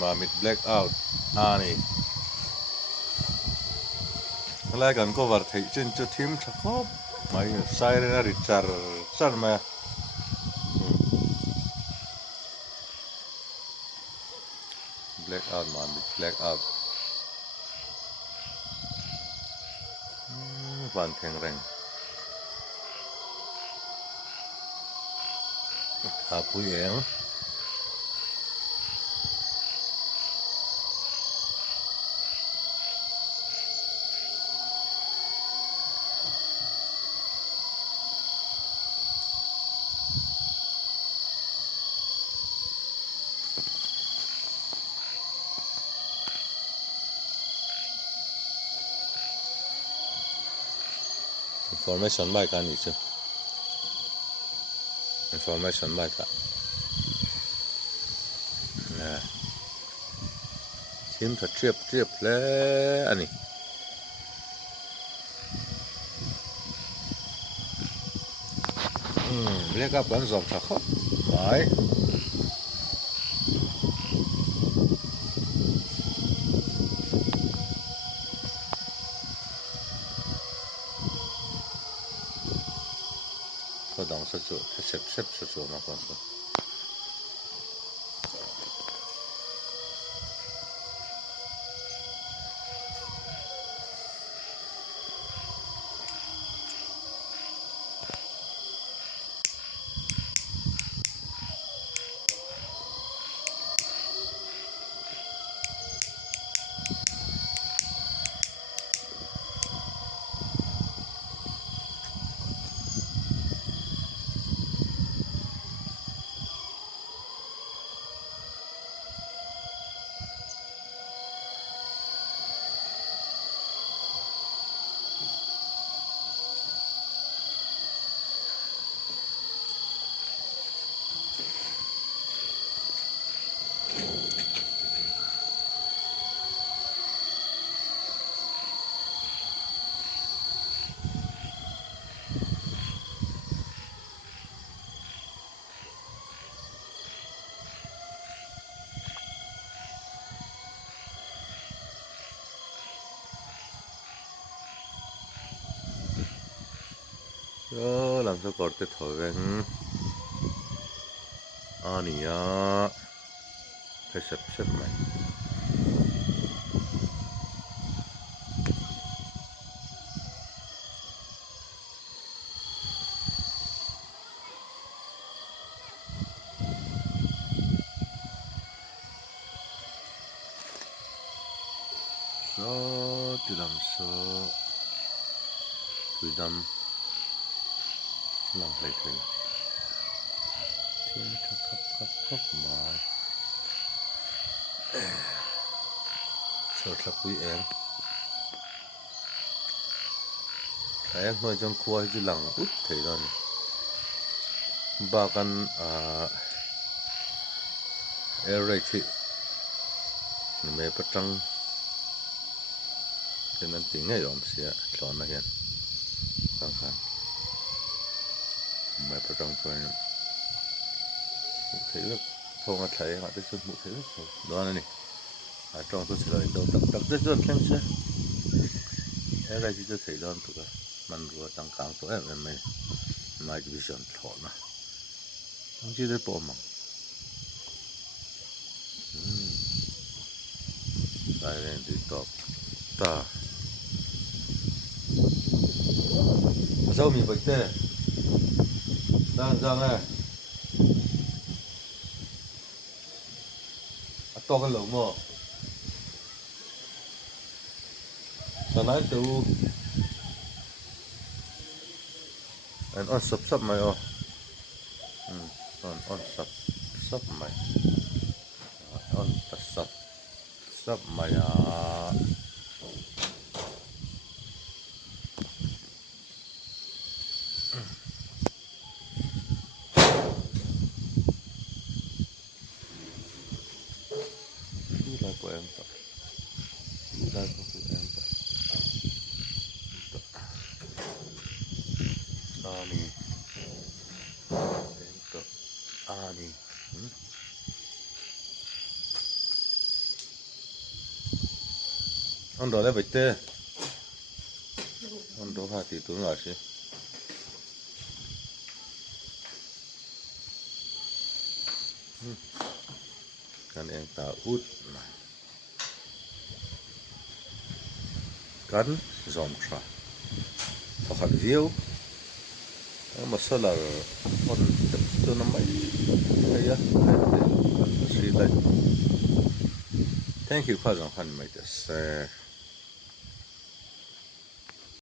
mà mít blackout này lại gần cover thấy trên cho thím chắc khóc mày sai ra đi char char mà blackout mà mít blackout van thèn rèn thà bụi em information bài cái gì chứ information bài cái nè thím thật triệp lẽ anh blackout vẫn dòng thật khóc đấy có đồng sự chủ xếp sự chủ mà còn sao làm sao có thể thổi ven anh à phải xếp mày số từ làm số từ năm làm lại thôi thiên khắp mà sợ thật quý em thấy anh nói trong khoa chứ lằng út thấy rồi ba căn air rate thì mấy bắt trăng cho nên tiếng ngày om xia chọn là hiện tăng khăn mấy bắt trăng thôi thấy là không thấy họ tới xuân mũ thấy rất sâu đó này trong tôi sẽ đâu tập rất rất khen xe air rate thì thấy đó tụi mình vừa tăng càng tụi em này night vision thọ mà không chỉ để bỏ mà đây là đi top ta sao mình vậy thế đang à to cái lỗ mò sao nói tụ anh on sập mày on sập mày on sập mày à là của em tập là của em tập ani em tập ani on đó là vậy tê on đó phải thì tụi nó chứ kan yang taut kan zom tra pakhat view masala on to na mai ya thank you for the fun mate